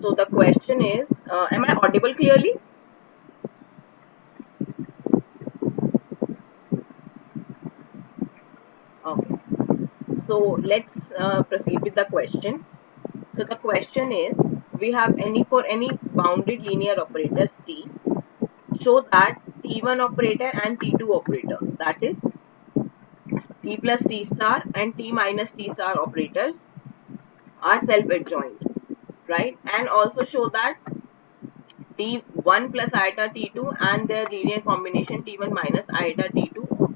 So the question is, am I audible clearly? Okay. So let's proceed with the question. So the question is, we have any for any bounded linear operators T, show that T1 operator and T2 operator, that is T plus T star and T minus T star operators are self-adjoint, right? And also show that T1 plus iota T2 and their linear combination T1 minus iota T2,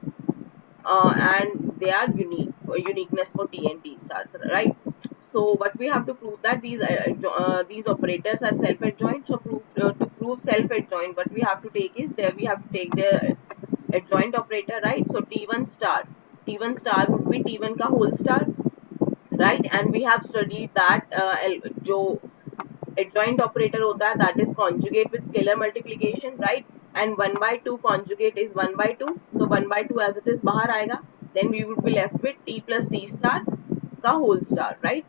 and they are uniqueness for T and T stars, right? So what we have to prove that these operators are self-adjoint. So to prove self-adjoint, what we have to take is, there we have to take the adjoint operator, right? So T1 star would be T1 ka whole star, right? And we have studied that जो adjoint operator होता है, that is conjugate with scalar multiplication, right? And 1 by 2 conjugate is 1 by 2, so 1 by 2 as it is बाहर आएगा. Then we would be left with T plus T star का whole star, right?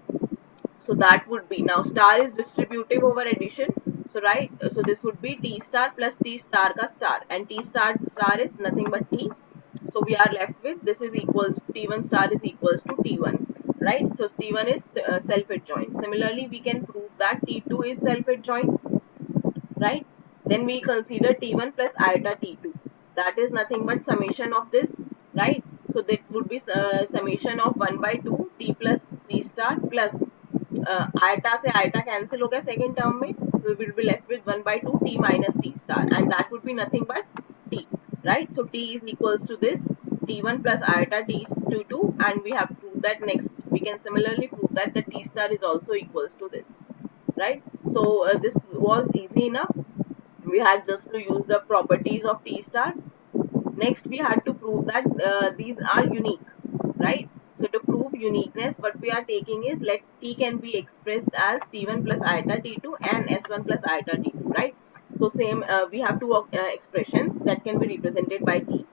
So that would be, now star is distributive over addition, so right, so this would be T star plus T star ka star, and T star is nothing but T. So we are left with, this is equals T1 star is equals to T1, right? So T1 is self-adjoint. Similarly, we can prove that T2 is self-adjoint, right? Then we consider T1 plus iota T2, that is nothing but summation of this, right? So that would be summation of 1 by 2 T plus T star plus iota से iota cancel हो गया second term में, we will be left with 1 by 2 T minus T star, and that would be nothing but T, right? So T is equals to this T1 plus iota T2, and we have proved that. Next we can similarly prove that the T star is also equals to this, right? So this was easy enough. We had just to use the properties of T star. Next we had to prove that these are unique, right? So to prove uniqueness, what we are taking is, let T can be expressed as T1 plus iota T2 and S1 plus iota T2, right? So same, we have two expressions that can be represented by T.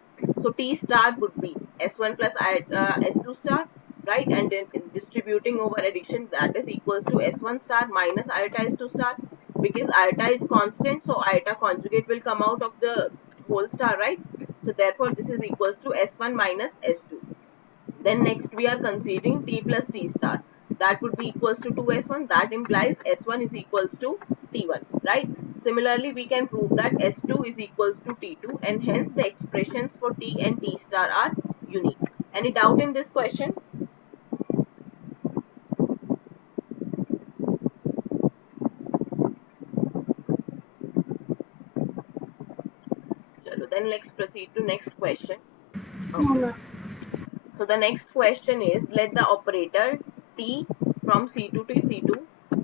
So T star would be S1 plus S2 star, right? And then distributing over addition, that is equals to S1 star minus iota S2 star, because iota is constant, so iota conjugate will come out of the whole star, right? So therefore this is equals to S1 minus S2. Then next we are considering T plus T star, that would be equals to 2S1, that implies S1 is equals to T1, right? Similarly we can prove that S2 is equals to T2, and hence the expressions for T and T star are unique. Any doubt in this question? Chalo, then let's proceed to next question. Okay. So the next question is, let the operator T from C2 to C2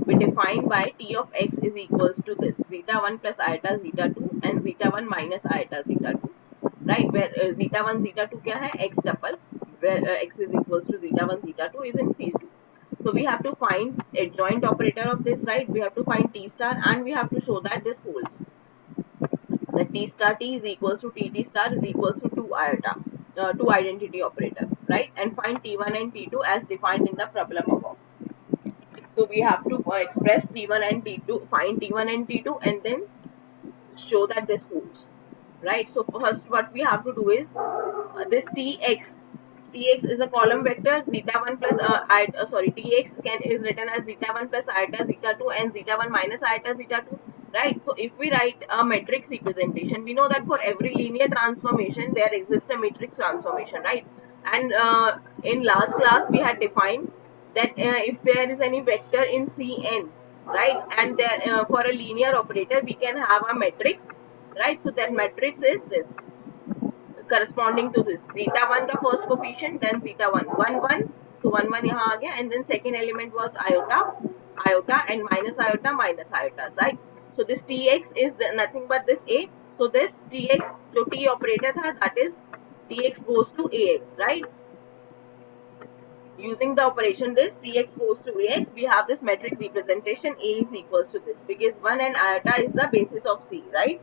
be defined by T of x is equals to this zeta 1 plus iota zeta 2 and zeta 1 minus iota zeta 2, right? Where zeta 1 zeta 2 kya hai? X tuple, where x is equals to zeta 1 zeta 2 is in C2. So we have to find adjoint operator of this, right? We have to find T star, and we have to show that this holds, that T star T is equals to T star is equals to 2 iota, 2 identity operator, right? And find T1 and T2 as defined in the problem above. So we have to express T1 and T2, find T1 and T2, and then show that this holds, right? So first what we have to do is, this Tx is a column vector, zeta 1 plus Tx is written as zeta 1 plus iota zeta 2 and zeta 1 minus iota zeta 2, right? So if we write a matrix representation, we know that for every linear transformation there exists a matrix transformation, right? And in last class we had defined that if there is any vector in Cn, right, and there for a linear operator we can have a matrix, right? So that matrix is this, corresponding to this zeta 1 का first coefficient, then zeta 1 1 1, so 1 1 यहाँ आ गया, and then second element was iota and minus iota, right? So this Tx is nothing but this A. So this Tx जो T operator था, that is Tx goes to Ax, right? Using the operation this Tx goes to Ax, we have this metric representation A is equals to this, because 1 and iota is the basis of C, right?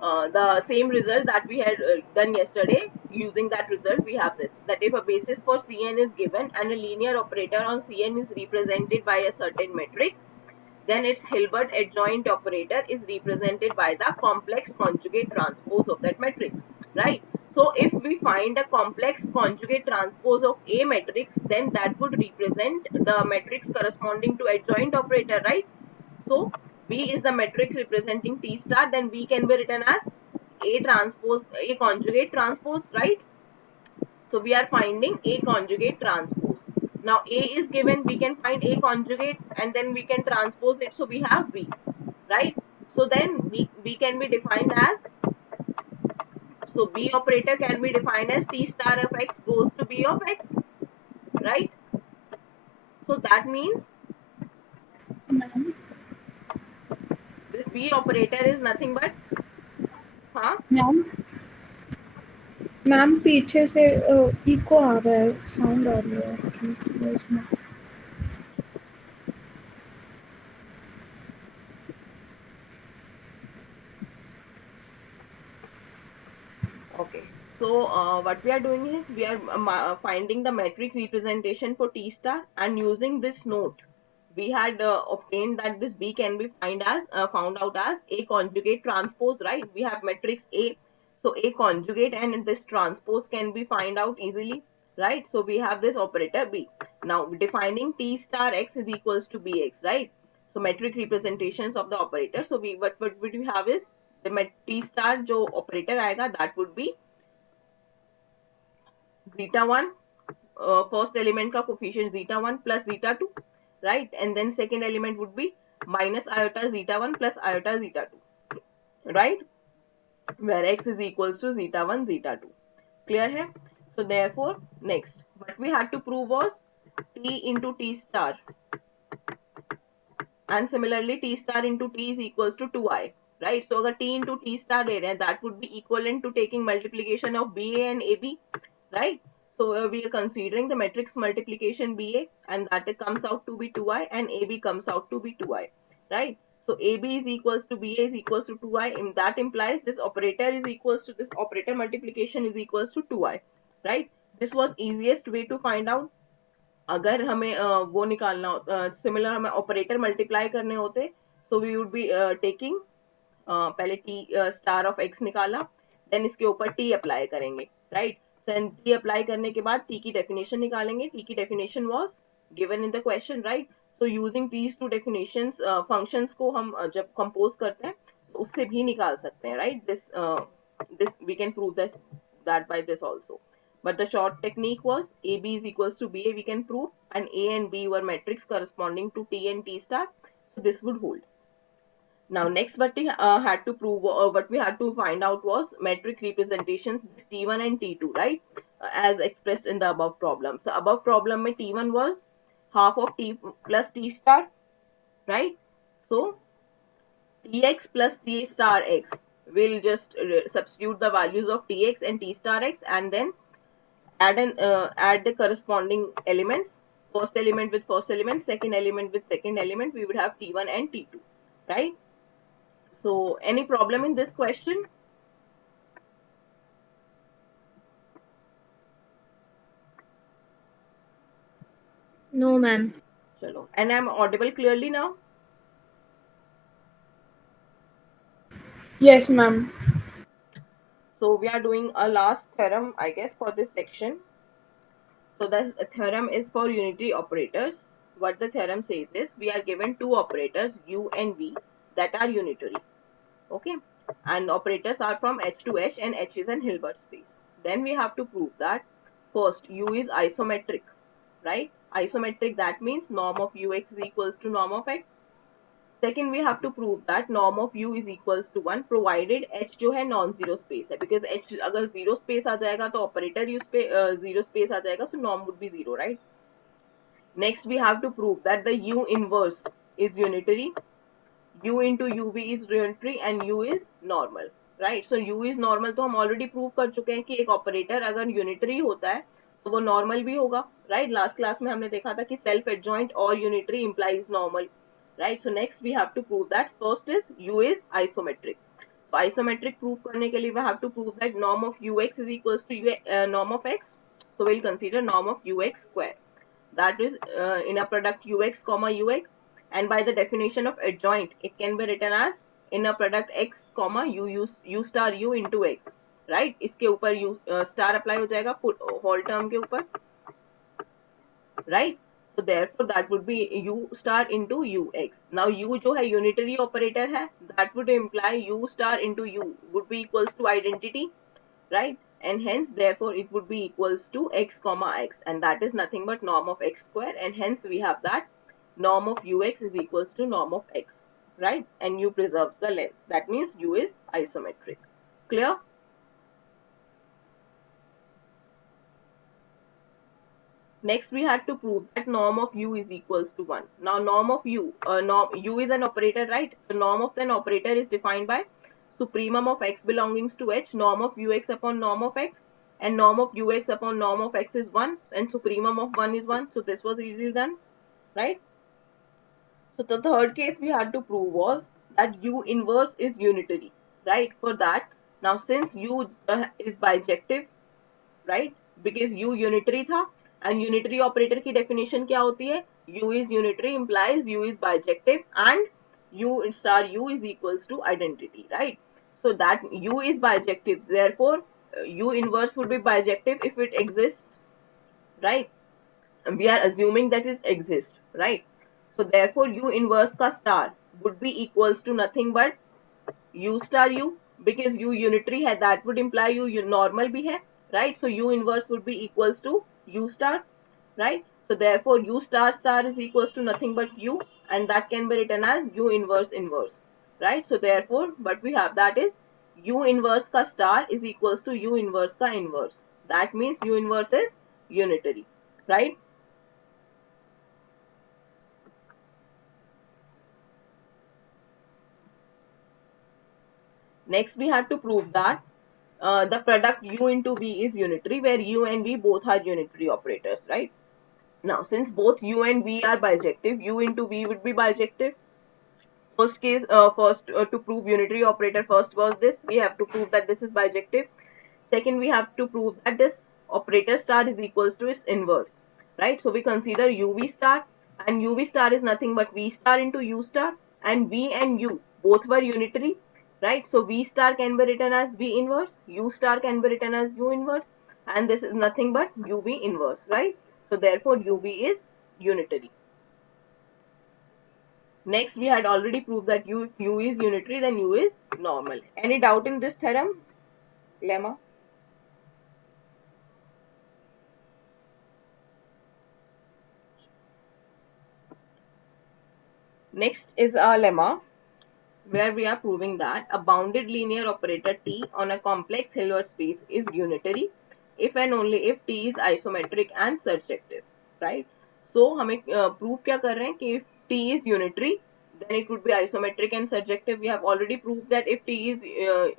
the same result that we had done yesterday. Using that result, we have this, that if a basis for Cn is given and a linear operator on Cn is represented by a certain matrix, then its Hilbert adjoint operator is represented by the complex conjugate transpose of that matrix, right? So if we find a complex conjugate transpose of a matrix, then that would represent the matrix corresponding to adjoint operator, right? So B is the matrix representing T star, then B can be written as A transpose, A conjugate transpose, right? So we are finding A conjugate transpose. Now A is given, we can find A conjugate and then we can transpose it. So we have B, right? So then B can be defined as, so B operator can be defined as T star of X goes to B of X, right? So that means ma'am this B operator is nothing but, huh? Ma'am ma'am पीछे से eco आ रहा है, sound आ रही है आपकी voice में। Okay. So what we are doing is we are finding the metric representation for T star, and using this note, we had obtained that this B can be found out as A conjugate transpose, right? We have matrix A, so A conjugate and this transpose can be find out easily, right? So we have this operator B. Now defining T star X is equals to Bx, right? So metric representations of the operator. So we what would we have is the T star जो operator आएगा, that would be zeta 1, first element का coefficient zeta 1 plus zeta 2, right? And then second element would be minus iota zeta 1 plus iota zeta 2, right? Where x is equals to zeta 1 zeta 2. Clear hai? So therefore next what we had to prove was t into t star, and similarly t star into t is equals to 2i, right? So agar t into t star ले रहे हैं, that would be equivalent to taking multiplication of ba and ab, right? So we are considering the matrix multiplication ba, and that comes out to be 2i and ab comes out to be 2i, right? So ab is equals to ba is equals to 2i, and that implies this operator is equals to this operator multiplication is equals to 2i, right? This was easiest way to find out. अगर हमें वो निकालना similar हमें operator multiply करने होते, so we would be taking पहले T star of X निकाला, then इसके ऊपर टी अप्लाई करेंगे, राइट? देन टी अप्लाई करने के बाद टी की डेफिनेशन निकालेंगे. टी की definition was given in the question, right? So using these two definitions functions को हम जब कंपोज करते हैं तो उससे भी निकाल सकते हैं, right? This we can prove this that by this also. But the short technique was AB is equals to BA we can prove, and A and B were metrics corresponding to T and T star. So this would hold. Now next what we had to prove, what we had to find out was metric representations T1 and T2, right? As expressed in the above problem. So above problem mein T1 was half of T plus T star, right? So Tx plus T star x, will just substitute the values of Tx and T star x and then add the corresponding elements, first element with first element, second element with second element, we would have T1 and T2, right? So any problem in this question? No, ma'am. Chalo. And I'm audible clearly now? Yes, ma'am. So we are doing a last theorem, I guess, for this section. So the theorem is for unitary operators. What the theorem says is we are given two operators u and v that are unitary. Okay, and operators are from H to H and H is an Hilbert space. Then we have to prove that first U is isometric, right? Isometric, that means norm of ux is equals to norm of x. Second, we have to prove that norm of u is equals to 1 provided h जो है non zero space है, because h अगर zero space आ जाएगा तो operator use पे zero space आ जाएगा, so norm would be zero, right? Next, we have to prove that the u inverse is unitary, u into uv is unitary and u is normal, right? So u is normal तो हम already prove कर चुके हैं कि एक operator अगर unitary होता है तो वो normal भी होगा, right? Last class में हमने देखा था कि self adjoint or unitary implies normal, right? So next we have to prove that first is u is isometric. So isometric proof करने के लिए we have to prove that norm of ux is equals to norm of x. So we'll consider norm of ux square. That is inner product ux comma ux, and by the definition of adjoint it can be written as inner product x comma u star u into x, right? इसके ऊपर u star apply हो जाएगा whole term के ऊपर, right? So therefore that would be u star into ux. Now u जो है unitary operator है, that would imply u star into u would be equals to identity, right? And hence therefore it would be equals to x comma x, and that is nothing but norm of x square, and hence we have that norm of ux is equals to norm of x, right? And u preserves the length, that means u is isometric. Clear? Next we had to prove that norm of u is equals to 1. Now norm of u, u is an operator, right? So norm of an operator is defined by supremum of x belongings to h, norm of ux upon norm of x, and norm of ux upon norm of x is 1, and supremum of 1 is 1. So this was easily done, right? So the third case we had to prove was that u inverse is unitary, right? For that, now since u is bijective, right? Because u unitary था, and unitary operator की definition क्या होती है? U is unitary implies u is bijective, and u star u is equals to identity, right? So that u is bijective, therefore u inverse would be bijective if it exists, right? We are assuming that it exists, right? So therefore u inverse का star would be equals to nothing but u star u, because u unitary है, that would imply u normal भी है, right? So u inverse would be equals to u star, right? So therefore u star star is equals to nothing but u, and that can be written as u inverse inverse, right? So therefore what we have, that is u inverse ka star is equals to u inverse ka inverse. That means u inverse is unitary, right? Next we have to prove that the product u into v is unitary, where u and v both are unitary operators, right? Now since both u and v are bijective, u into v would be bijective. First case, to prove unitary operator, first was this, we have to prove that this is bijective. Second, we have to prove that this operator star is equals to its inverse, right? So we consider uv star, and uv star is nothing but v star into u star, and v and u both were unitary, right? So v star can be written as v inverse, u star can be written as u inverse, and this is nothing but uv inverse, right? So therefore uv is unitary. Next, we had already proved that if u is unitary, then u is normal. Any doubt in this theorem, lemma? Next is our lemma, where we are proving that a bounded linear operator T on a complex Hilbert space is unitary if and only if T is isometric and surjective, right? So हमें prove क्या कर रहे हैं कि if T is unitary, then it would be isometric and surjective. We have already proved that if T is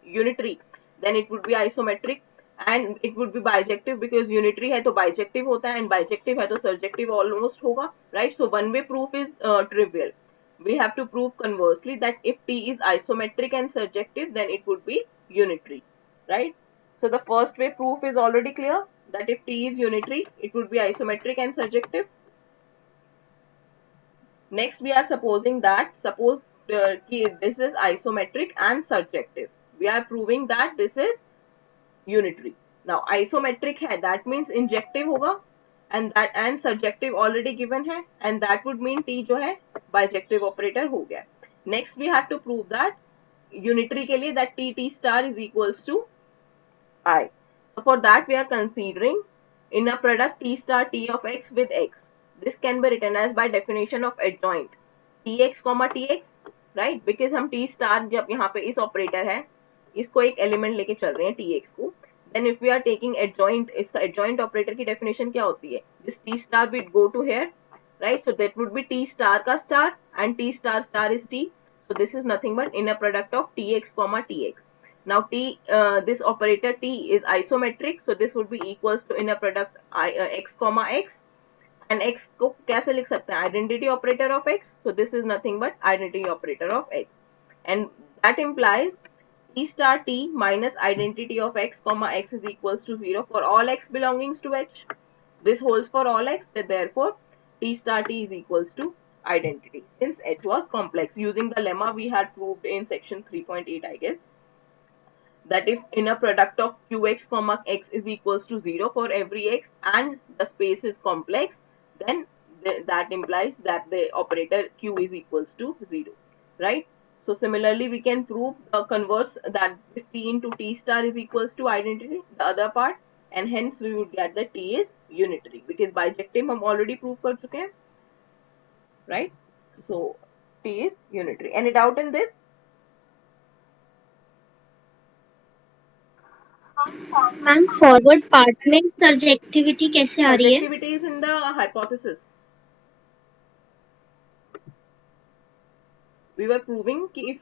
unitary, then it would be isometric and it would be bijective, because unitary है तो bijective होता है, and bijective है तो surjective almost होगा, right? So one way proof is trivial. We have to prove conversely that if T is isometric and surjective, then it would be unitary, right? So the first way proof is already clear, that if T is unitary, it would be isometric and surjective. Next, we are supposing that, suppose this is isometric and surjective. We are proving that this is unitary. Now isometric है, that means injective होगा, and surjective already given है, and that would mean T जो है bijective operator हो गया. Next we have to prove that unitary के लिए that T star is equals to I. So for that we are considering inner product T star T of x with x. This can be written as by definition of adjoint Tx comma Tx, right? Because हम T star जब यहाँ पे इस operator है, इसको एक element लेके चल रहे हैं Tx को, then if we are taking adjoint, इसका adjoint operator की definition क्या होती है? This T star will go to here, right? So that would be T star का star, and T star star is T. So this is nothing but inner product of Tx comma Tx. Now this operator T is isometric, so this would be equals to inner product x comma x, and x को कैसे लिख सकते हैं? Identity operator of x. So this is nothing but identity operator of x, and that implies T star T minus identity of x comma x is equals to 0 for all x belongings to H. This holds for all x, therefore T star T is equals to identity. Since H was complex, using the lemma we had proved in section 3.8, I guess, that if inner product of qx comma x is equals to 0 for every x and the space is complex, then that implies that the operator q is equals to 0, right? So similarly we can prove converts that this t into t star is equals to identity, the other part, and hence we would get that t is unitary because bijective हम already prove कर चुके हैं, right? So t is unitary. Any doubt in this? Ma'am forward part में surjectivity कैसे आ रही है? Subjectivity is in the hypothesis. We were proving कि if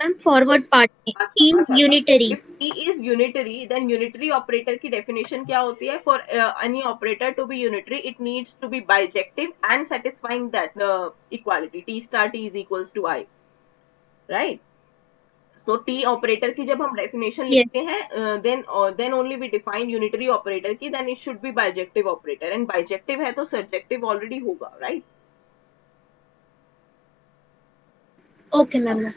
ma'am forward part में T unitary. if T is unitary, then unitary operator की definition क्या होती है? For any operator to be unitary, it needs to be bijective and satisfying that equality. T star T is equals to I, right? So T operator की जब हम definition Yes. लिखते हैं, then only we define unitary operator की, then it should be bijective operator, and bijective है तो surjective already होगा, right? Okay ma'am.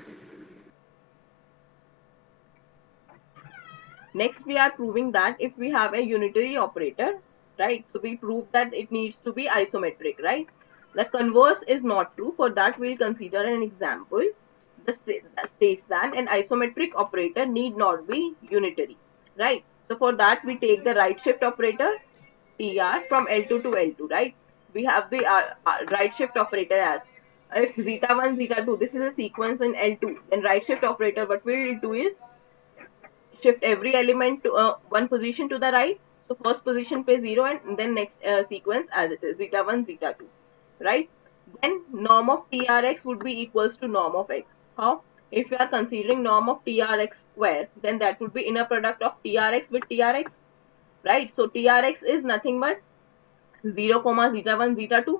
Next, we are proving that if we have a unitary operator, right? So we prove that it needs to be isometric, right? The converse is not true. For that, we'll consider an example that states that an isometric operator need not be unitary, right? So for that, we take the right shift operator TR from L2 to L2, right? We have the right shift operator as if zeta 1, zeta 2, this is a sequence in L2, then right shift operator, what we'll do is shift every element to one position to the right. So first position पे 0 and then next sequence as it is zeta 1, zeta 2, right? Then norm of TRX would be equals to norm of X. How? If we are considering norm of TRX square, then that would be inner product of TRX with TRX, right? So TRX is nothing but 0 comma zeta 1 zeta 2,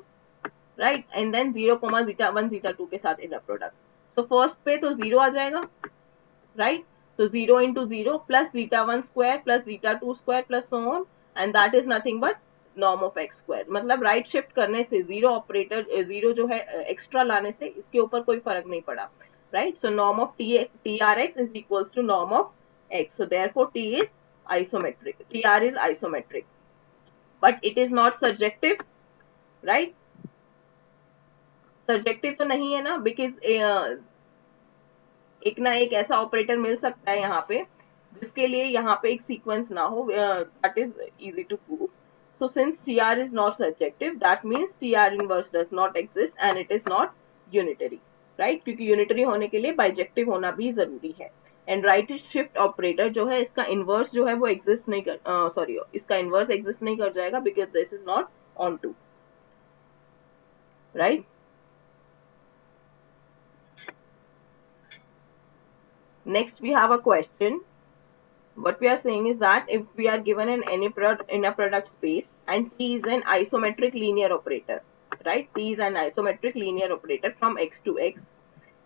right? And then 0 comma zeta 1 zeta 2 के साथ inner product. So first पे तो 0 आ जाएगा, right? So 0 into 0 plus zeta 1 square plus zeta 2 square plus so on, and that is nothing but norm of x square. मतलब right shift करने से zero operator zero जो है extra लाने से इसके ऊपर कोई फर्क नहीं पड़ा, right? So norm of TRX is equals to norm of x. So therefore T is isometric. TR is isometric, but it is not surjective, right? Surjective तो नहीं है ना, because एक ना एक ऐसा ऑपरेटर मिल सकता है यहाँ पे जिसके लिए यहाँ पे एक सीक्वेंस ना हो, that is easy to prove. So since TR is not surjective, that means TR inverse does not exist and it is not unitary, right? क्योंकि unitary होने के लिए bijective होना भी जरूरी है. And right shift operator जो है इसका inverse जो है वो exist नहीं कर sorry इसका inverse exist नहीं कर जाएगा because this is not onto, right? Next we have a question. What we are saying is that if we are given an any product in a product space and T is an isometric linear operator, right? T is an isometric linear operator from X to X,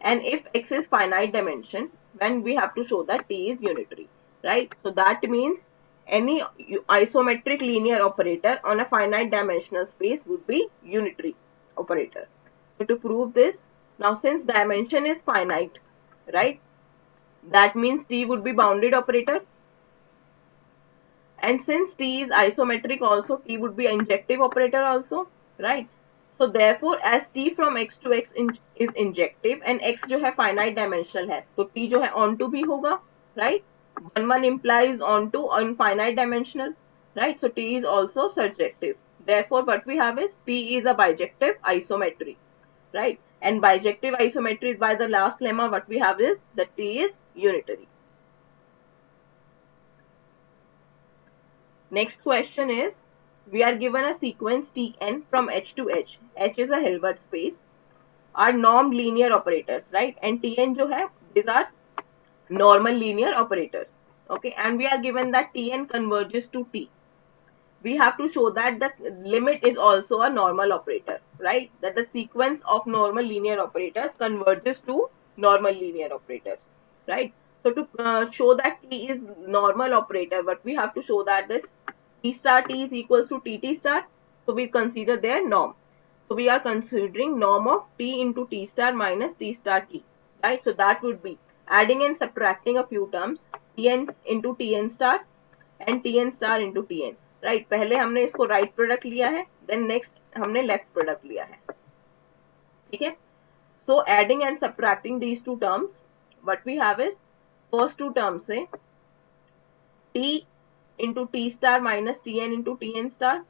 and if X is finite dimension, then we have to show that T is unitary, right? So that means any isometric linear operator on a finite dimensional space would be unitary operator. So to prove this, now since dimension is finite, right? That means T would be bounded operator. And since T is isometric also, T would be injective operator also, right? So therefore, as T from X to X is injective and X जो है finite dimensional है, तो T जो है onto भी होगा, right? One implies onto infinite dimensional, right? So T is also surjective. Therefore, what we have is T is a bijective isometry, right? And bijective isometry by the last lemma, what we have is that T is unitary. Next question is, we are given a sequence Tn from H to H. H is a Hilbert space. Are norm linear operators, right? And Tn जो है, these are normal linear operators. Okay, and we are given that Tn converges to T. We have to show that the limit is also a normal operator, right? That the sequence of normal linear operators converges to normal linear operators, right? So to show that T is normal operator, but we have to show that this T star T is equals to TT star. So we consider their norm. So we are considering norm of T into T star minus T star T, right? So that would be adding and subtracting a few terms, Tn into Tn star and Tn star into Tn, right? पहले हमने इसको right product लिया है, then next हमने left product लिया है, ठीक है? So adding and subtracting these two terms, what we have is first two terms से T into T star minus Tn into Tn star,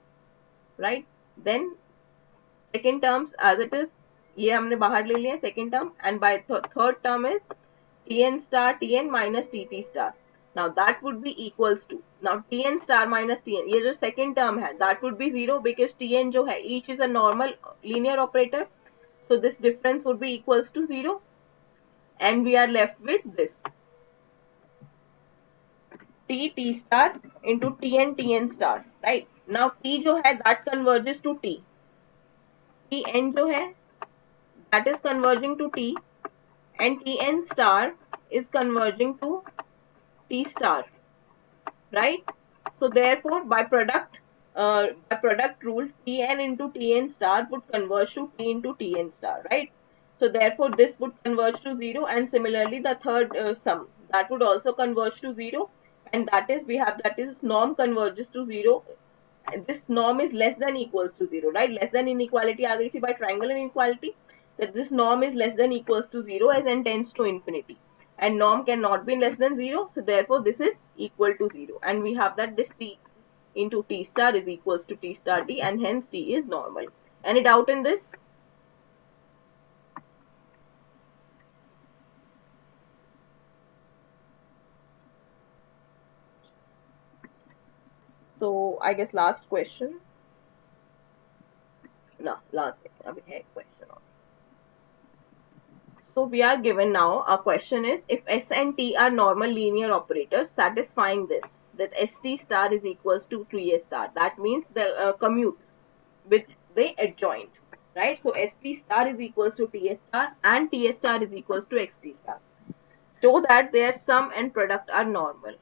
right? Then second terms as it is, ये हमने बाहर ले लिया second term, and by third term is Tn star Tn minus Tt star. Now that would be equals to, now Tn star minus Tn, ये जो second term है that would be 0 because Tn जो है each is a normal linear operator, so this difference would be equals to 0, and we are left with this T star into Tn star, right? Now T जो है that converges to T, Tn जो है that is converging to T, and Tn star is converging to T star, right? So therefore by product rule, Tn into Tn star would converge to T into Tn star, right? So therefore this would converge to 0, and similarly the third sum that would also converge to 0, and that is we have that is norm converges to 0. This norm is less than equals to 0, right? Less than inequality आ गई थी by triangle inequality, that this norm is less than equals to 0 as n tends to infinity, and norm cannot be less than 0, so therefore this is equal to 0, and we have that this T into T star is equals to T star T, and hence T is normal. Any doubt in this? So I guess last question. No, last अभी है question on. So we are given now, our question is, if S and T are normal linear operators satisfying this, that ST star is equals to TS star. That means the commute with the adjoint, right? So ST star is equals to TS star and TS star is equals to XT star. Show that their sum and product are normal.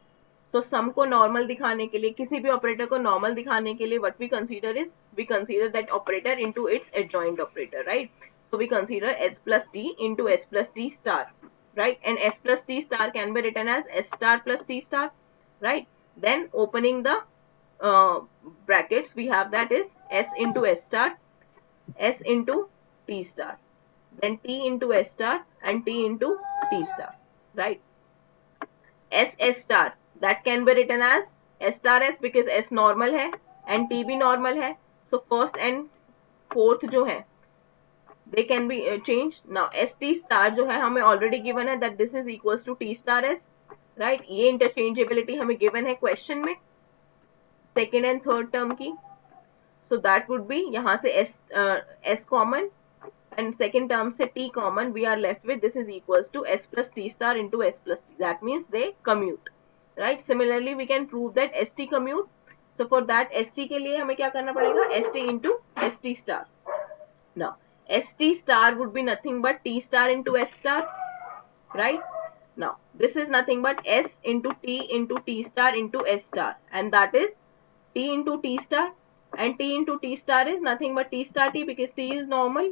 So sum को normal दिखाने के लिए, किसी भी operator को normal दिखाने के लिए, what we consider is, we consider that operator into its adjoint operator, right? So we consider S plus T into S plus T star, right? And S plus T star can be written as S star plus T star, right? Then opening the brackets, we have that is S into S star, S into T star, then T into S star and T into T star, right? S star that can be written as S star S because S normal है and T भी normal है, so first and fourth जो है they can be changed. Now ST star जो है हमें already given है that this is equals to T star S, right? ये interchangeability हमें given है question में second and third term की, so that would be यहाँ से S common and second term से T common, we are left with this is equals to S plus T star into S plus T. That means they commute, right? Similarly we can prove that ST commute. So for that ST के लिए हमें क्या करना पड़ेगा, ST into ST star. Now ST star would be nothing but T star into S star, right? Now this is nothing but S into T star into S star, and that is T into T star, and T into T star is nothing but T star T because T is normal,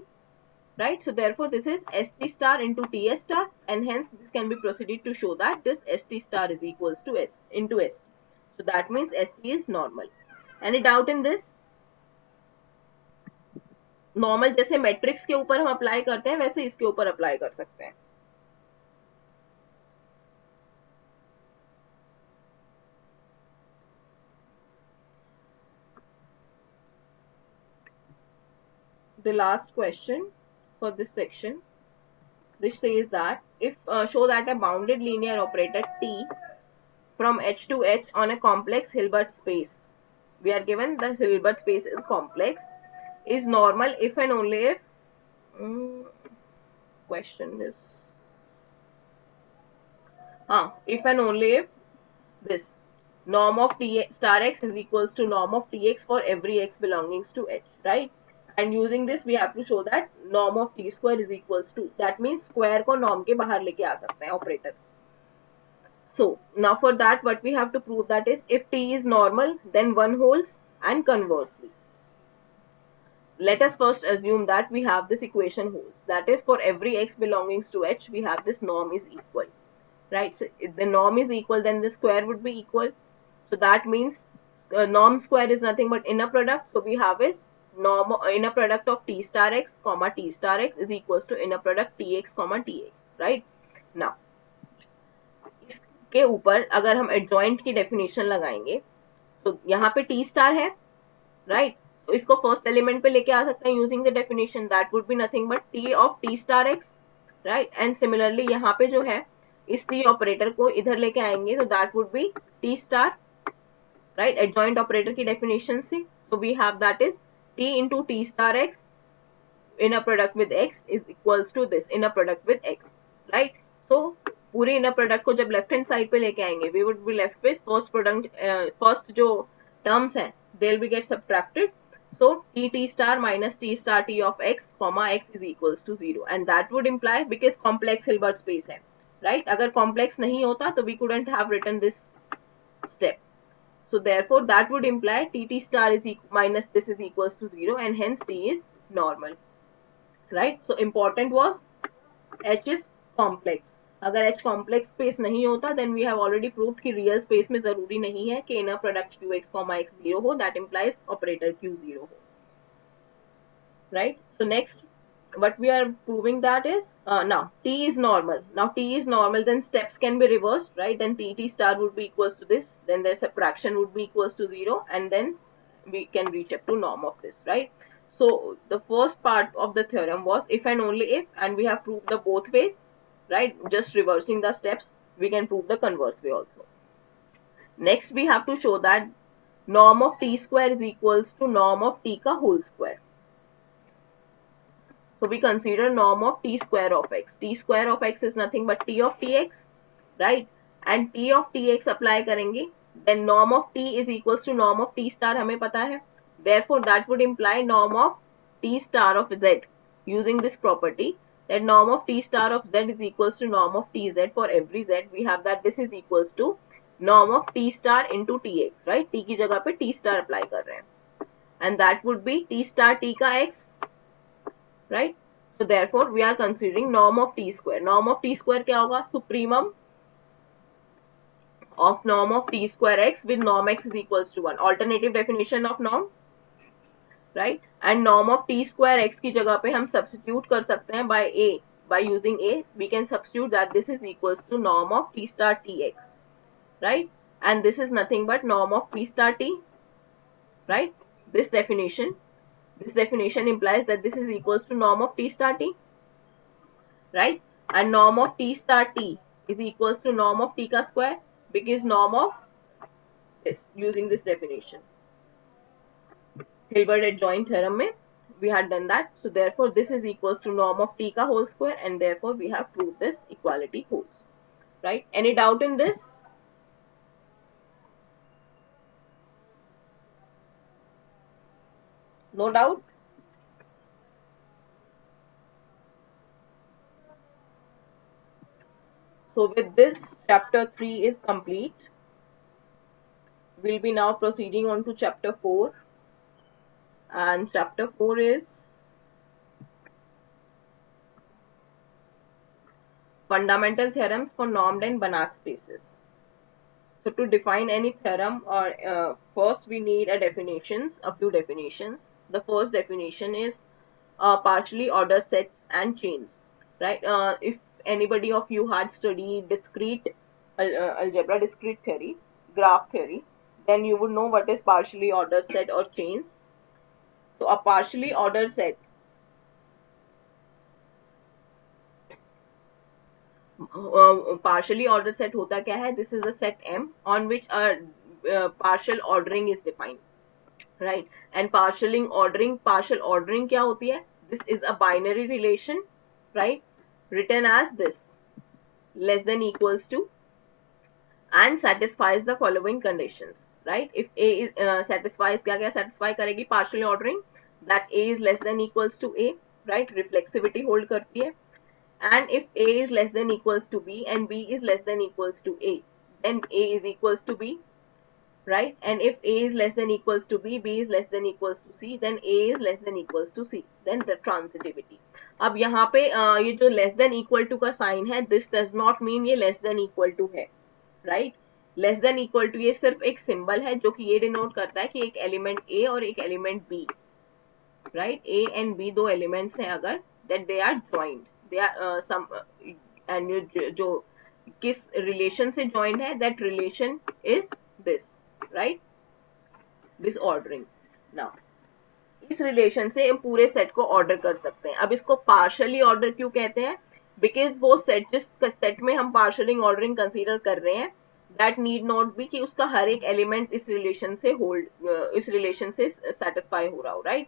right? So therefore this is ST star into TS star, and hence this can be proceeded to show that this ST star is equals to S into ST. So that means ST is normal. Any doubt in this? Normal जैसे matrix के ऊपर हम apply करते हैं वैसे इसके ऊपर apply कर सकते हैं. The last question for this section, this says that if show that a bounded linear operator T from H to H on a complex Hilbert space, we are given the Hilbert space is complex, is normal if and only if question is if and only if this norm of T star x is equals to norm of Tx for every x belongs to H, right? And using this we have to show that norm of T square is equals to, that means square को norm के बाहर लेके आ सकते हैं operator, So now for that, what we have to prove, that is, if T is normal, then one holds, and conversely. Let us first assume that we have this equation holds. That is, for every x belonging to H, we have this norm is equal, right? So if the norm is equal, then the square would be equal. So that means norm square is nothing but inner product. So we have is norm inner product of T star x comma T star x is equals to inner product Tx comma Tx, right? Now इसके ऊपर अगर हम adjoint की definition लगाएंगे, तो यहाँ पे T star है, right? So इसको first element पे लेके आ सकते हैं using the definition, that would be nothing but T of T star x, right? And similarly यहाँ पे जो है, इस T operator को इधर लेके आएंगे, तो that would be T star, right? Adjoint operator की definition से, so we have that is T into T star x inner product with x is equals to this inner product with x, right? So पूरे inner product को जब left hand side पे लेके आएंगे, we would be left with first product, first जो terms हैं, they'll be get subtracted. So t star minus t star t of x comma x is equals to 0, and that would imply, because complex Hilbert space है, right? अगर complex नहीं होता तो we couldn't have written this step. So therefore that would imply t star is minus this is equals to 0, and hence t is normal, right? So important was H is complex. अगर H complex space नहीं होता, then we have already proved कि real space में जरूरी नहीं है कि inner product Qx comma x 0 हो, that implies operator Q 0 हो, right? So next, what we are proving, that is now T is normal. Now T is normal, then steps can be reversed, right? Then T star would be equals to this, then the subtraction would be equals to 0, and then we can reach up to norm of this, right? So the first part of the theorem was if and only if, and we have proved the both ways, right? Just reversing the steps, we can prove the converse way also. Next, we have to show that norm of T square is equals to norm of T ka whole square. So we consider norm of T square of x. T square of x is nothing but T of Tx, right? And T of Tx apply करेंगे, then norm of T is equals to norm of T star हमें पता है. Therefore that would imply norm of T star of z, using this property, that norm of T star of z is equals to norm of Tz for every z. We have that this is equals to norm of T star into Tx, right? T की जगह पे T star apply कर रहे हैं, and that would be T star T का x, right? So therefore we are considering norm of T square. Norm of T square क्या होगा? Supremum of norm of T square x with norm x is equals to 1. Alternative definition of norm, right? And norm of T square x की जगह पे हम substitute कर सकते हैं by a, by using a we can substitute that this is equals to norm of T star Tx, right? And this is nothing but norm of T star T, right? This definition implies that this is equals to norm of T star T, right? And norm of T star T is equals to norm of T ka square, because norm of this, using this definition, Hilbert adjoint theorem mein we had done that. So therefore this is equals to norm of T ka whole square, and therefore we have proved this equality holds, right? Any doubt in this? No doubt? So with this, chapter 3 is complete. We'll be now proceeding on to chapter 4, and chapter 4 is fundamental theorems for normed and Banach spaces. So to define any theorem, or first we need a few definitions. The first definition is partially ordered sets and chains, right? If anybody of you had studied discrete algebra, discrete theory, graph theory, then you would know what is partially ordered set or chains. So a partially ordered set partially ordered set होता क्या है? This is a set M on which a partial ordering is defined, right? And partial ordering क्या होती है? This is a binary relation, right? Written as this, less than equals to, and satisfies the following conditions, right? If A is satisfies क्या satisfy करेगी partial ordering, that A is less than equals to A, right? Reflexivity hold करती है. And if A is less than equals to B and B is less than equals to A, then A is equals to B, right? And if A is less than equals to B, B is less than equals to C, then A is less than equals to C, then the transitivity. अब यहाँ पे ये जो less than equal to का sign है, this does not mean ये less than equal to है, right? Less than equal to ये सिर्फ एक symbol है जो कि ये denote करता है कि एक element A और एक element B, right? A and B दो elements हैं अगर, that they are joined, they are some and जो किस relation से joined है, that relation is this, right? This ordering. Now इस रिलेशन से हम पूरे सेट को ऑर्डर कर सकते हैं. अब इसको पार्शियली ऑर्डर क्यों कहते हैं? बिकॉज वो सेट जिस सेट में हम पार्शियली ऑर्डरिंग कंसीडर कर रहे हैं, दैट नीड नॉट बी कि उसका हर एक एलिमेंट इस रिलेशन से इस रिलेशन से सेटिस्फाई हो रहा हो, राइट?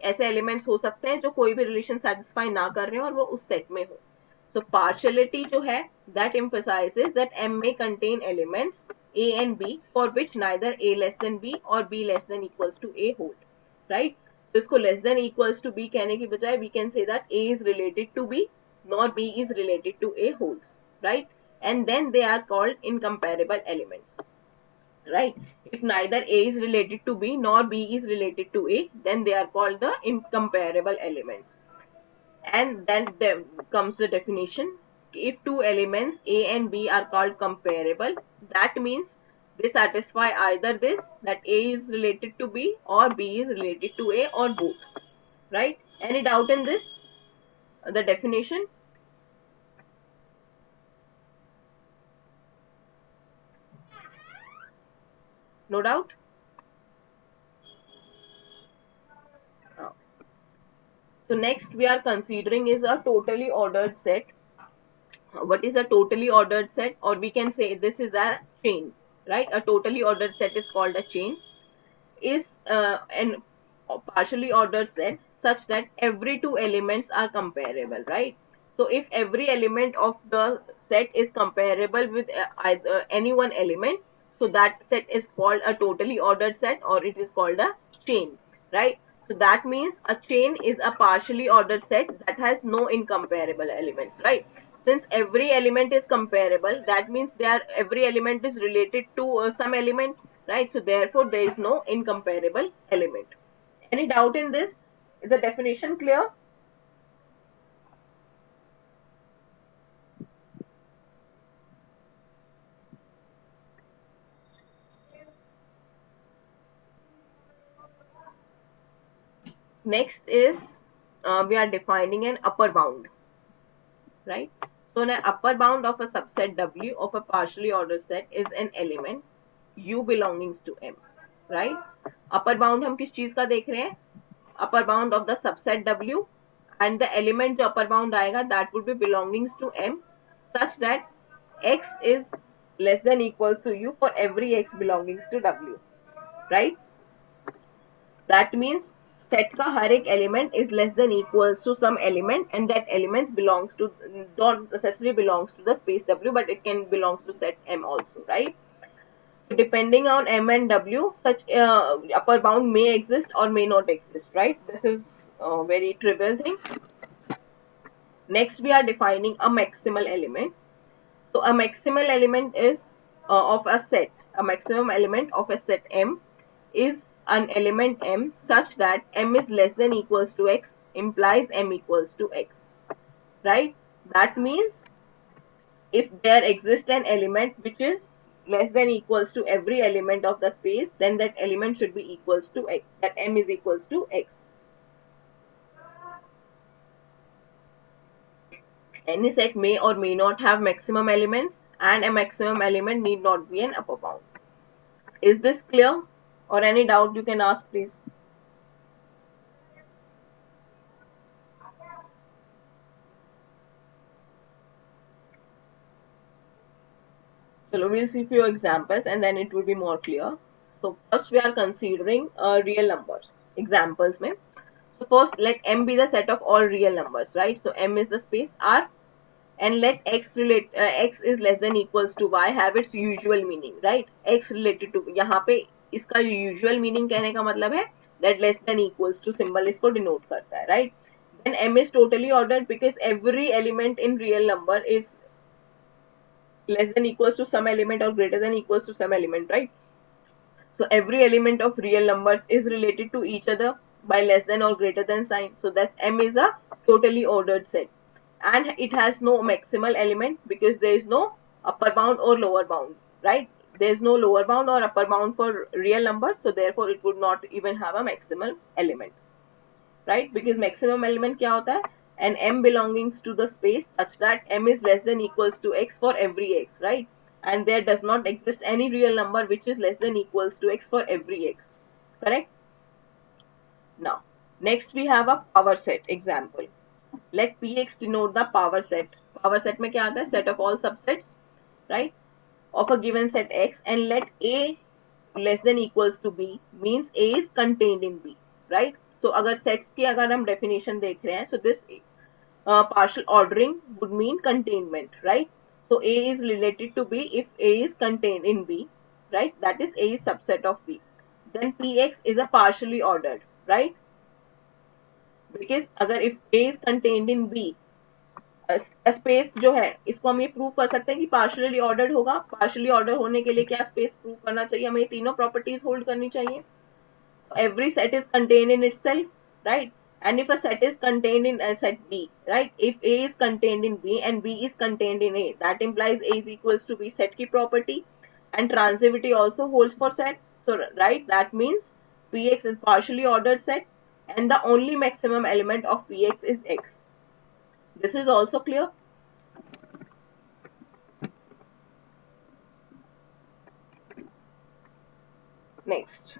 ऐसे एलिमेंट्स हो सकते हैं जो कोई भी रिलेशन सेटिस्फाई ना कर रहे हो और वो उस सेट में हो. So partiality जो है, that emphasizes that M may contain elements A and B for which neither A less than B or B less than equals to A hold, right? So इसको less than equals to B कहने की बजाय we can say that A is related to B nor B is related to A holds, right? And then they are called incomparable elements, right? If neither A is related to B nor B is related to A, then they are called the incomparable elements. And then there comes the definition. If two elements A and B are called comparable, that means they satisfy either this, that A is related to B or B is related to A or both, right? Any doubt in this, the definition? No doubt? Oh. So next we are considering is a totally ordered set. What is a totally ordered set? Or we can say this is a chain, right? A totally ordered set is called a chain. Is an partially ordered set such that every two elements are comparable, right? So if every element of the set is comparable with either any one element, so that set is called a totally ordered set, or it is called a chain, right? So that means a chain is a partially ordered set that has no incomparable elements, right? Since every element is comparable, that means every element is related to some element, right? So therefore there is no incomparable element. Any doubt in this? Is the definition clear? Next is we are defining an upper bound, right? So an upper bound of a subset W of a partially ordered set is an element U belonging to M, right? Upper bound हम किस चीज का देख रहे हैं? Upper bound of the subset W, and the element जो upper bound आएगा that would be belongings to M such that X is less than equals to U for every X belongings to W, right? That means set का हर एक element is less than equals to some element, and that element belongs to, don't necessarily belongs to the space W, but it can belongs to set M also, right? So depending on M and W, such upper bound may exist or may not exist, right? This is a very trivial thing. Next, we are defining a maximal element. So a maximal element is of a set. A maximum element of a set M is an element M such that M is less than equals to X implies M equals to X, right? That means if there exists an element which is less than equals to every element of the space, then that element should be equals to X, that M is equals to X. Any set may or may not have maximum elements, and a maximum element need not be an upper bound. Is this clear? Or any doubt you can ask, please. So we'll see few examples and then it will be more clear. So first we are considering real numbers. Examples mein. So first let M be the set of all real numbers, right? So M is the space R, and let X is less than equals to Y have its usual meaning, right? X related to, यहाँ पे इसका usual meaning कहने का मतलब है that less than equals to symbol इसको denote करता है, right? Then M is totally ordered because every element in real number is less than equals to some element or greater than equals to some element, right? So every element of real numbers is related to each other by less than or greater than sign. So that M is a totally ordered set. And it has no maximal element because there is no upper bound or lower bound, right? There is no lower bound or upper bound for real numbers. So therefore it would not even have a maximal element, right? Because maximum element क्या होता है? An M belongs to the space such that M is less than equals to X for every X, right? And there does not exist any real number which is less than equals to X for every X, correct? Now, next we have a power set example. Let Px denote the power set. Power set में क्या आता है? Set of all subsets, right? Of a given set X, and let A less than equals to B means A is contained in B, right? So अगर sets की अगर हम definition देख रहे हैं, so this partial ordering would mean containment, right? So A is related to B if A is contained in B, right? That is A is subset of B. Then Px is a partially ordered, right? Because अगर if A is contained in B, space जो है इसको हम ये prove कर सकते हैं कि पार्शियली ऑर्डर्ड होगा. पार्शियली ऑर्डर होने के लिए क्या स्पेस प्रूव करना चाहिए? हमें तीनों प्रॉपर्टीज होल्ड करनी चाहिए. Every set is contained in itself, right? And if a set is contained in a set B, right? If A is contained in B and B is contained in A, that implies A is equals to B set की property, and transitivity also holds for set. So right, that means Px is partially ordered set, and the only maximum element of Px is X. This is also clear. Next.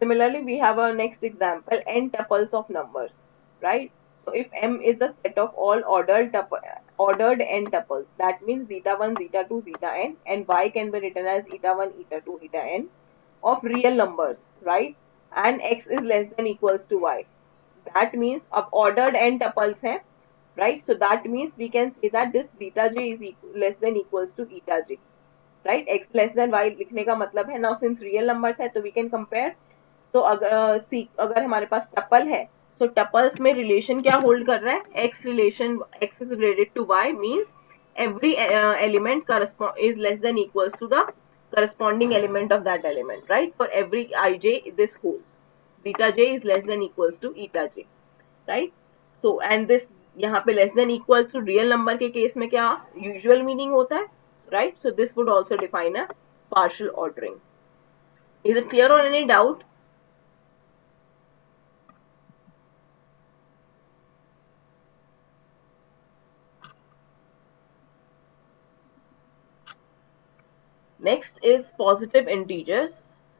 Similarly, we have our next example, n tuples of numbers, right? So if M is the set of all ordered n tuples, that means zeta 1, zeta 2, zeta n, and Y can be written as eta 1, eta 2, eta n of real numbers, right? And X is less than equals to Y. That means अब ordered n tuples हैं, right? So that means we can say that this zeta j is less than equals to eta j, right? X less than Y लिखने का मतलब है, now since real numbers है तो we can compare. तो अगर हमारे पास टपल है तो टपल्स में रिलेशन क्या होल्ड कर रहा है? X relation, X is related to Y means every element is less than equals to the corresponding element of that element, right? For every ij this holds zeta j is less than equals to eta j, right? So and this यहाँ पे less than equals to real number के case में क्या usual meaning होता है, right? So this would also define a partial ordering. Is it clear or any doubt? Next is positive integers.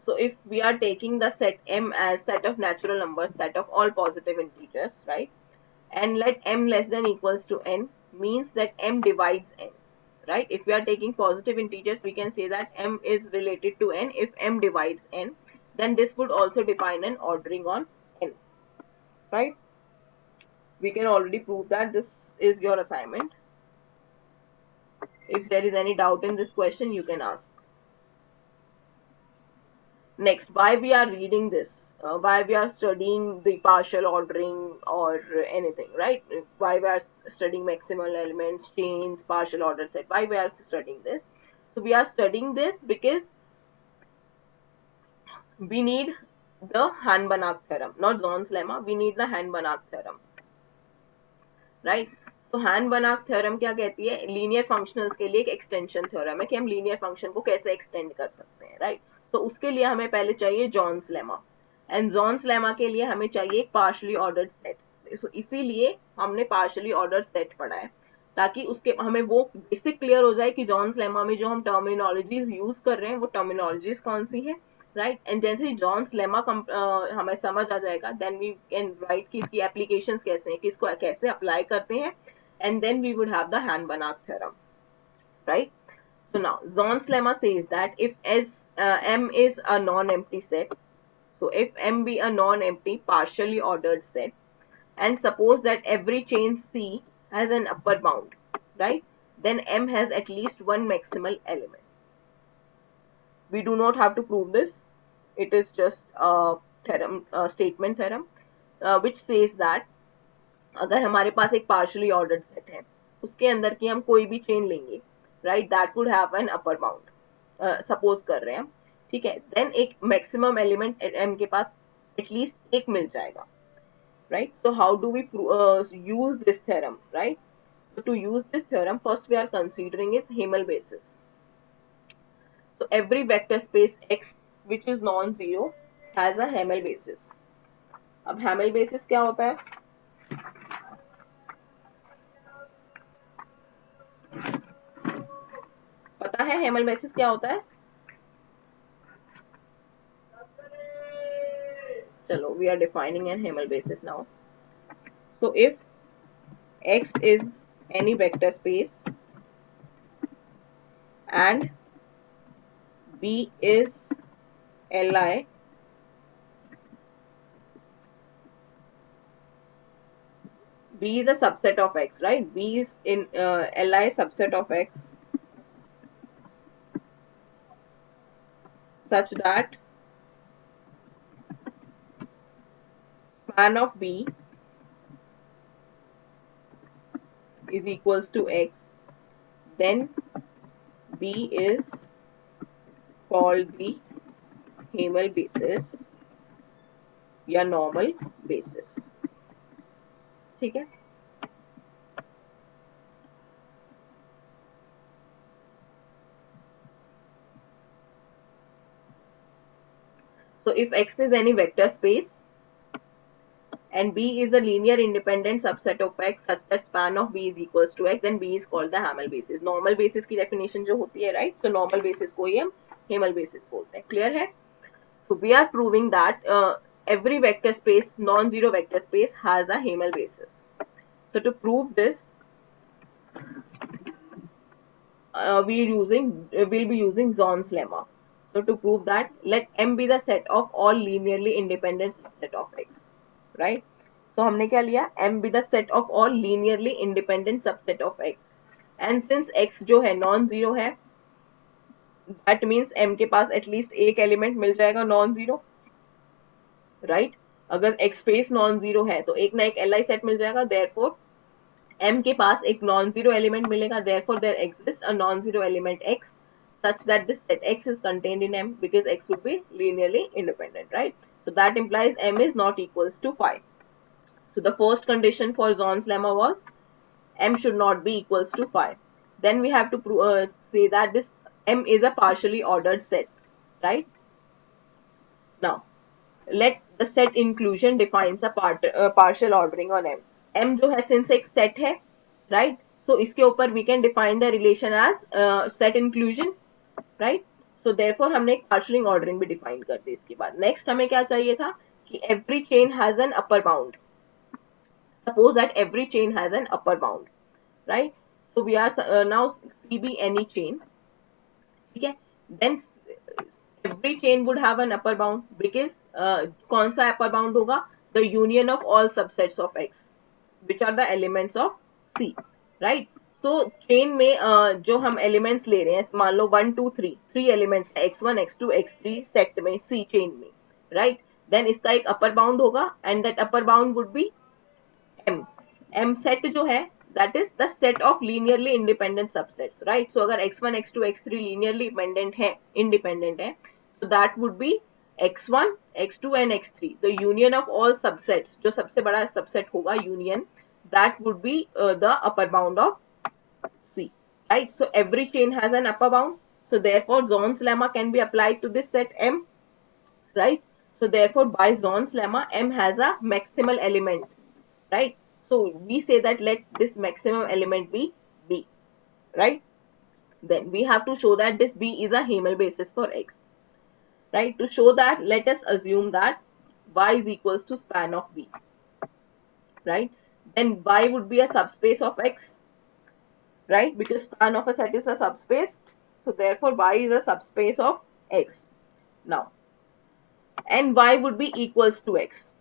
So if we are taking the set M as set of natural numbers, set of all positive integers, right? And let M less than equals to N means that M divides N, right? If we are taking positive integers, we can say that M is related to N if M divides N. Then this would also define an ordering on N, right? We can already prove that. This is your assignment. If there is any doubt in this question, you can ask. Next, why we are reading this, why we are studying the partial ordering or anything, right? Why we are studying maximal elements, chains, partial order set, why we are studying this? So we are studying this because we need the Han-Banach theorem, not Zorn's lemma. We need the Han-Banach theorem, right? तो Han-Banach theorem क्या कहती है? Linear functionals के लिए एक extension theorem है कि हम लीनियर फंक्शन को कैसे एक्सटेंड कर सकते हैं, राइट? तो उसके लिए हमें पहले चाहिए Zorn's lemma, and Zorn's lemma के लिए हमें चाहिए एक पार्शियली ऑर्डर्ड सेट. तो इसीलिए हमने पार्शियली ऑर्डर्ड सेट पढ़ा है ताकि उसके हमें वो बेसिक क्लियर हो जाए कि जॉन्स लेमा में जो हम टर्मिनोलॉजीज यूज कर रहे हैं वो टर्मिनोलॉजीज कौन सी है, राइट? एंड जैसे जॉन्स लेमा हमें समझ आ जाएगा, देन वी कैन राइट कि इसकी एप्लीकेशंस कैसे हैं, किसको कैसे अप्लाई करते हैं, and then we would have the Han-Banach theorem, right? So now Zorn's lemma says that if M is a non-empty set, so if M be a non-empty partially ordered set, and suppose that every chain C has an upper bound, right? Then M has at least one maximal element. We do not have to prove this. It is just a theorem, a statement theorem, which says that अगर हमारे पास एक partially ordered set है, उसके अंदर की हम कोई भी चेन लेंगे, right, that would have an upper bound, suppose कर रहे हैं हम, ठीक है, देन एक मैक्सिमम एलिमेंट m के पास एटलीस्ट एक मिल जाएगा, right? So how do we use this theorem, right? So to use this theorem, first we are considering is Hamel basis. So every vector space X which is non-zero has a Hamel basis. अब Hamel basis क्या होता है? पता है Hamel basis क्या होता है? चलो, we are defining an Hamel basis now. So if X is any vector space and B is Li, B is a subset of X, right? B is in Li subset of X such that span of B is equals to X, then B is called the Hamel basis या normal basis, ठीक है. So if X is any vector space and B is a linear independent subset of X such that span of B is equals to X, then B is called the Hamel basis. Normal basis की definition जो होती है, right? So normal basis को ही हम Hamel basis बोलते हैं. Clear है? So we are proving that every vector space, non-zero vector space has a Hamel basis. So to prove this, we'll be using Zorn's lemma. So to prove that, let M be the set of all linearly independent subset of X, right? So हमने क्या लिया? M be the set of all linearly independent subset of X. And since X जो है non-zero है, that means M के पास at least एक element मिल जाएगा non-zero, right? अगर X space non-zero है तो एक ना एक Li set मिल जाएगा, therefore M के पास एक non-zero element मिलेगा, therefore there exists a non-zero element X such that this set X is contained in M because X would be linearly independent, right? So that implies M is not equals to phi. So the first condition for Zorn's lemma was M should not be equals to phi. Then we have to say that this M is a partially ordered set, right? Now, let the set inclusion defines the partial ordering on M. M जो है since एक set है, right? So इसके ऊपर we can define the relation as set inclusion, right? So therefore हमने एक partial ordering भी define कर दी. इसके बाद next हमें क्या चाहिए था कि every chain has an upper bound. Suppose that every chain has an upper bound, right? So we are now CB any chain, ठीक है? Then every chain would have an upper bound because कौन सा upper bound होगा? The union of all subsets of X, which are the elements of C, right? तो chain में जो हम elements ले रहे हैं, मान लो 1 2 3 3 एलिमेंट्स है, x1 x2 x3 सेट में सी चेन में, राइट? देन इसका एक अपर बाउंड होगा and that upper bound would be m. M set जो है that is the set of linearly independent subsets, right? So अगर x1 x2 x3 linearly independent है so that would be x1 x2 and x3, the union of all subsets, जो सबसे बड़ा subset होगा union, that would be the upper bound of C, right? So every chain has an upper bound, so therefore Zorn's lemma can be applied to this set M, right? So therefore by Zorn's lemma M has a maximal element, right? So we say that let this maximum element be B, right? Then we have to show that this B is a Hamel basis for X, right? To show that, let us assume that Y is equals to span of B, right? Then Y would be a subspace of X, right? Because span of a set is a subspace, so therefore Y is a subspace of X. Now, and Y would be equals to X.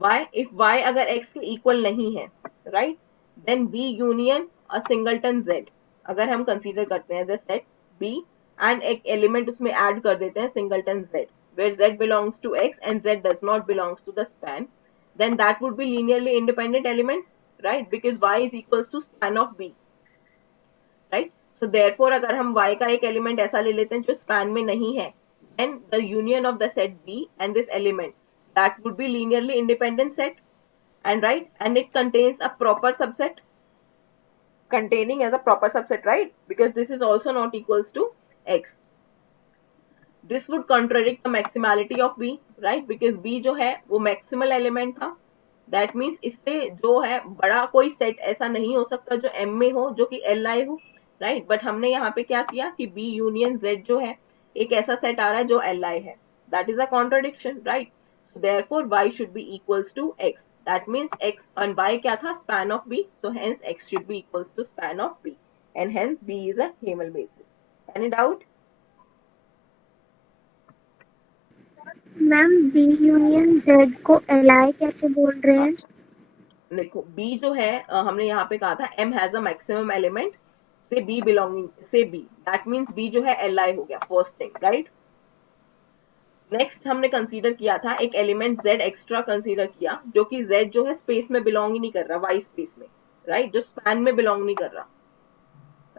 Y, if Y अगर X के equal नहीं है, right? Then B union a singleton Z अगर हम consider करते हैं the set B and एक element उसमें add कर देते हैं singleton Z, where Z belongs to X and Z does not belongs to the span, then that would be linearly independent element, right? Because Y is equals to span of B. So therefore अगर हम y का एक element ऐसा ले लेते हैं जो span में नहीं है, then the union of the set B and this element, that would be linearly independent set, and right, and it contains a proper subset, containing as a proper subset, right, because this is also not equals to x. This would contradict the maximality of B, right, because B जो है वो maximal element था. That means इससे जो है बड़ा कोई set ऐसा नहीं हो सकता जो M में हो जो कि Li हो, right, but हमने यहाँ पे क्या किया कि B यूनियन Z जो है एक ऐसा सेट आ रहा है जो Li है. That is a contradiction, right. So therefore y should be equals to x. That means x and y क्या था, span of B, so hence x should be equals to span of B, and hence B is a Hamel basis. Any doubt? Ma'am B union Z को LI कैसे बोल रहे हैं? देखो B जो है हमने यहाँ पे कहा था M has a maximum element से B बिलोंगिंग से B, दैट मींस B जो है Li हो गया, फर्स्ट थिंग, राइट. नेक्स्ट हमने कंसीडर किया था एक एलिमेंट Z एक्स्ट्रा कंसीडर किया जो कि Z जो है स्पेस में बिलोंग ही नहीं कर रहा, वाई स्पेस में, राइट, जो स्पैन में बिलोंग नहीं कर रहा,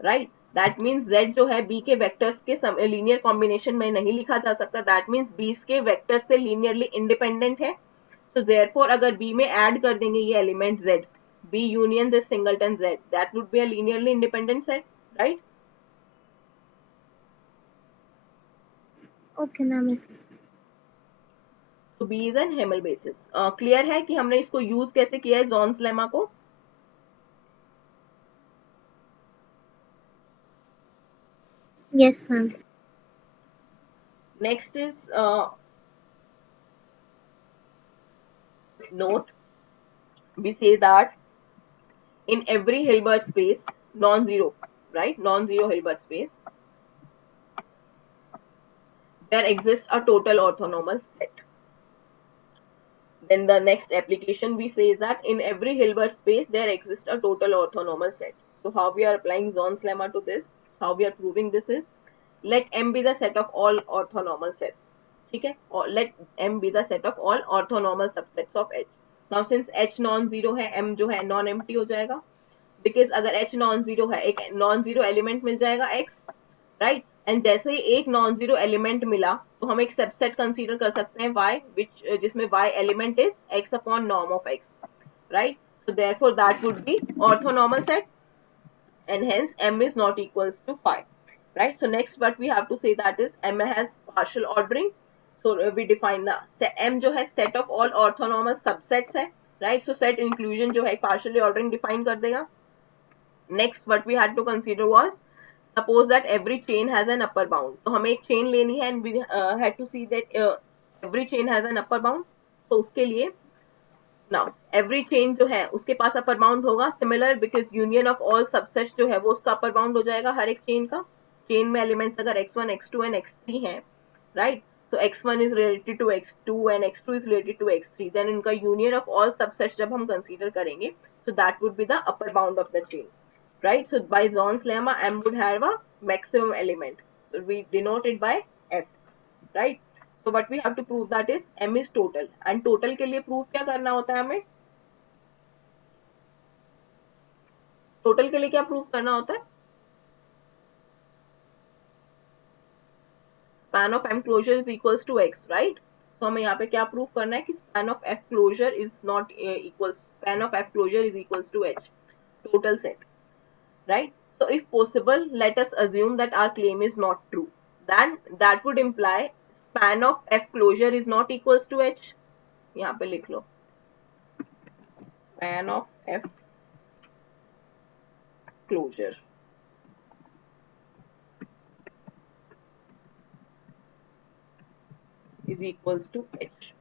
राइट. दैट मीन्स Z जो है B के वेक्टर्स के लीनियर कॉम्बिनेशन में नहीं लिखा जा सकता, दैट मीन्स B के वेक्टर से लीनियरली इंडिपेंडेंट है. So therefore अगर B में ऐड कर देंगे ये element Z, B union this singleton Z, that would be a linearly independent set, right? Okay ma'am. So B is an Hamel basis. Clear है कि हमने इसको यूज कैसे किया है जॉन्स लेमा को? Yes ma'am. Next is note, we say that in every Hilbert space, non-zero, right, non-zero Hilbert space, there exists a total orthonormal set. Then the next application we say is that in every Hilbert space there exists a total orthonormal set. So how we are applying Zorn's lemma to this, how we are proving this is, let M be the set of all orthonormal sets. Okay, or let M be the set of all orthonormal subsets of H. Now since H non-zero है, M जो है non-empty हो जाएगा, because अगर H non-zero है एक non-zero element मिल जाएगा X, right, and जैसे ही एक non-zero element मिला तो हम एक सबसेट कंसीडर कर सकते हैं Y, which जिसमें Y element is X upon norm of X, right. So therefore that would be orthonormal set, and hence M is not equals to phi, right. So next what we have to say that is M has partial ordering. So we define the M जो है set of all orthonormal subsets है, right. So set inclusion जो है partially ordering define कर देगा. Next what we had to consider was, suppose that every chain has an upper bound. तो हमें एक chain लेनी है and we had to see that every chain has an upper bound. तो उसके लिए now every chain जो है उसके पास upper bound होगा similar, because union of all subsets जो है वो उसका upper bound हो जाएगा हर एक chain का. chain में elements अगर x1 x2 and x3 हैं, right, so x1 is related to x2 and x2 is related to x3, then इनका union of all subsets जब हम consider करेंगे, so that would be the upper bound of the chain, right. So by Zorn's lemma M would have a maximum element, so we denote it by F, right. So what we have to prove that is M is total, and total के लिए proof क्या करना होता है हमें, total के लिए क्या proof करना होता है, span of M closure is equals to X, right. So हमें यहाँ पे क्या proof करना है कि span of F closure is not equals, span of F closure is equals to H, total set, right. So if possible, let us assume that our claim is not true, then that would imply span of F closure is not equals to H. यहाँ पे लिख लो, span of F closure is equals to H.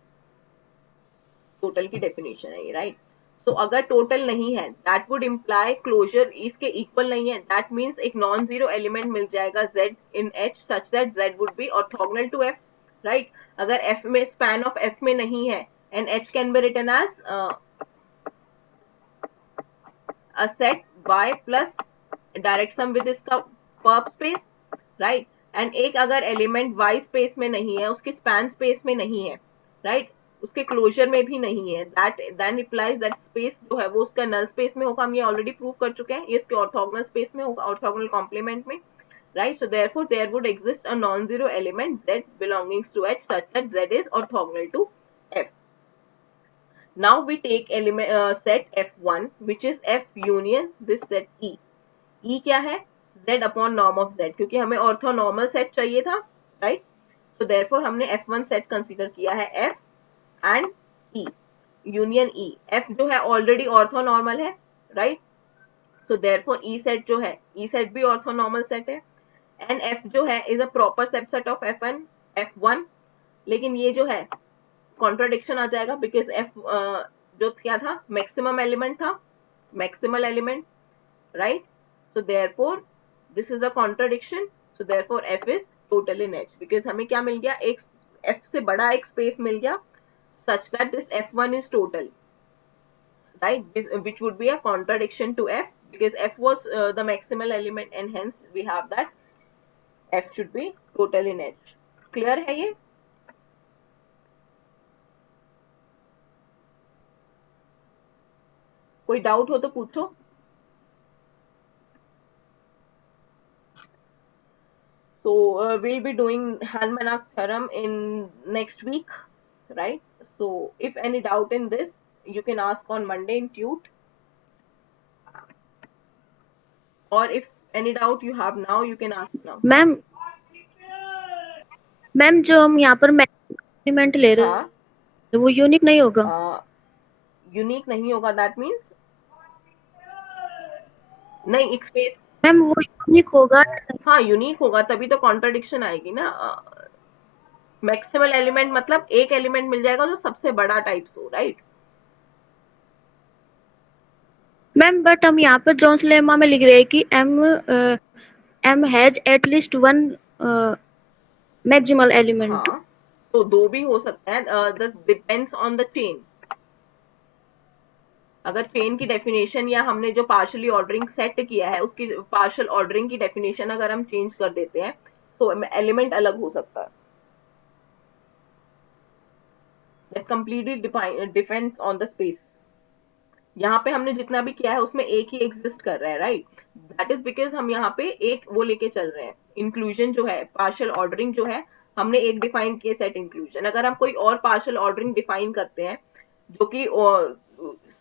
Total की definition है ये, right. तो अगर टोटल नहीं है, दैट वुड इम्प्लाई क्लोजर इसके इक्वल नहीं है, दैट मीन्स एक नॉन जीरो एलिमेंट मिल जाएगा Z इन H such that Z would be orthogonal to F, right. अगर F में स्पैन ऑफ F में नहीं है, and H can be written as a set Y plus direct sum with इसका perp space, right. And एक अगर element Y space में नहीं है, उसके स्पैन स्पेस में नहीं है, राइट, उसके क्लोजर में भी नहीं है, that then implies that space जो है वो उसका नल स्पेस में होगा। हम ये ऑलरेडी प्रूव कर चुके हैं, ये इसके ऑर्थोगोनल स्पेस में होगा, ऑर्थोगोनल कॉम्प्लीमेंट में, right? So therefore there would exist a non-zero element z belonging to H such that z is orthogonal to F. Now we take element set F1 which is F union this set E. E क्या है? Z upon norm of Z, क्योंकि हमें orthonormal set चाहिए था, right? So therefore हमने F1 set consider किया है F and E, union E. F जो है ऑलरेडी ऑर्थोनॉर्मल है, right? So therefore E set जो है, E सेट भी ऑर्थोनॉर्मल सेट है, एंड एफ जो है is a proper subset of F1, लेकिन ये जो है कॉन्ट्राडिक्शन आ जाएगा बिकॉज एफ जो क्या था, मैक्सिमम एलिमेंट था, maximal element, right? So therefore this is a contradiction, so therefore F is total in H, because हमें क्या मिल गया, एक एफ से बड़ा एक स्पेस मिल गया such that this F1 is total, right? Which would be a contradiction to F because F was the maximal element and hence we have that F should be total in H. Clear है ये? कोई doubt हो तो पूछो. So we'll be doing Hahn-Banach theorem in next week, right? So if any doubt in this, you can ask on Monday in Tute. Or if any doubt you have now, you can ask now. Ma'am जो हम यहाँ पर element ले रहे हाँ, हैं वो unique नहीं होगा? यूनिक नहीं होगा, दैट मीन्स नहीं, एक स्पेस. मैम वो यूनिक होगा? हाँ, यूनिक होगा तभी तो कॉन्ट्रडिक्शन आएगी ना. मैक्सिमल एलिमेंट मतलब एक एलिमेंट मिल जाएगा जो सबसे बड़ा टाइप्स हो, राइट? मैम बट हम यहाँ पर जोन्स लेमा में लिख रहे हैं कि M has at least one maximal element. हाँ, तो दो भी हो सकता है, this depends on the chain. अगर चेन की डेफिनेशन या हमने जो पार्शियली ऑर्डरिंग सेट किया है उसकी पार्शियल ऑर्डरिंग की डेफिनेशन अगर हम चेंज कर देते हैं तो एलिमेंट अलग हो सकता है. That completely depends on the space. यहाँ पे हमने जितना भी किया है उसमें एक ही एग्जिस्ट कर रहा है, राइट? दैट इज बिकॉज हम यहाँ पे एक वो लेके चल रहे हैं, इंक्लूजन जो है, पार्शियल ऑर्डरिंग जो है हमने एक डिफाइन किया सेट इंक्लूजन. अगर हम कोई और पार्शियल ऑर्डरिंग डिफाइन करते हैं जो कि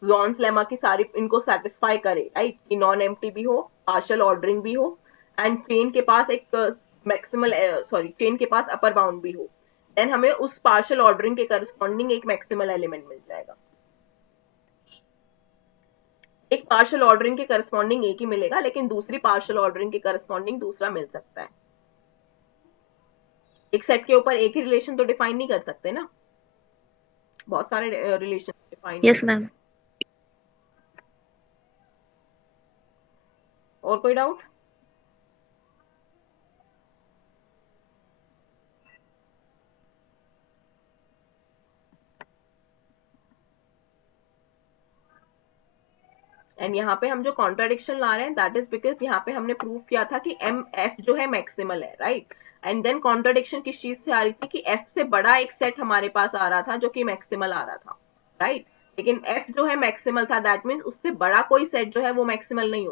ज़ॉन्स लेमा की सारी इनको सेटिस्फाई करे, राइट? कि नॉन एम्प्टी भी हो, पार्शियल ऑर्डरिंग भी हो एंड चेन के पास एक मैक्सिमल चेन के पास अपर बाउंड भी हो, देन हमें उस पार्शियल ऑर्डरिंग के करस्पॉन्डिंग एक मैक्सिमल एलिमेंट मिल जाएगा. एक पार्शियल ऑर्डरिंग के करस्पॉन्डिंग एक ही मिलेगा लेकिन दूसरी पार्शियल ऑर्डरिंग के करस्पॉन्डिंग दूसरा मिल सकता है. एक सेट के ऊपर एक ही रिलेशन तो डिफाइन नहीं कर सकते ना, बहुत सारे रिलेशन डिफाइन. Yes ma'am. और कोई डाउट? एंड यहाँ पे हम जो कॉन्ट्राडिक्शन ला रहे हैं दैट इज बिकॉज यहाँ पे हमने प्रूव किया था कि एम एफ जो है मैक्सिमल है, राइट? एंड देन कॉन्ट्राडिक्शन किस चीज से आ रही थी कि एफ से बड़ा एक सेट हमारे पास आ रहा था जो कि मैक्सिमल आ रहा था, राइट? लेकिन एफ जो है मैक्सिमल था, दैट मीन्स उससे बड़ा कोई सेट जो है वो मैक्सिमल नहीं हो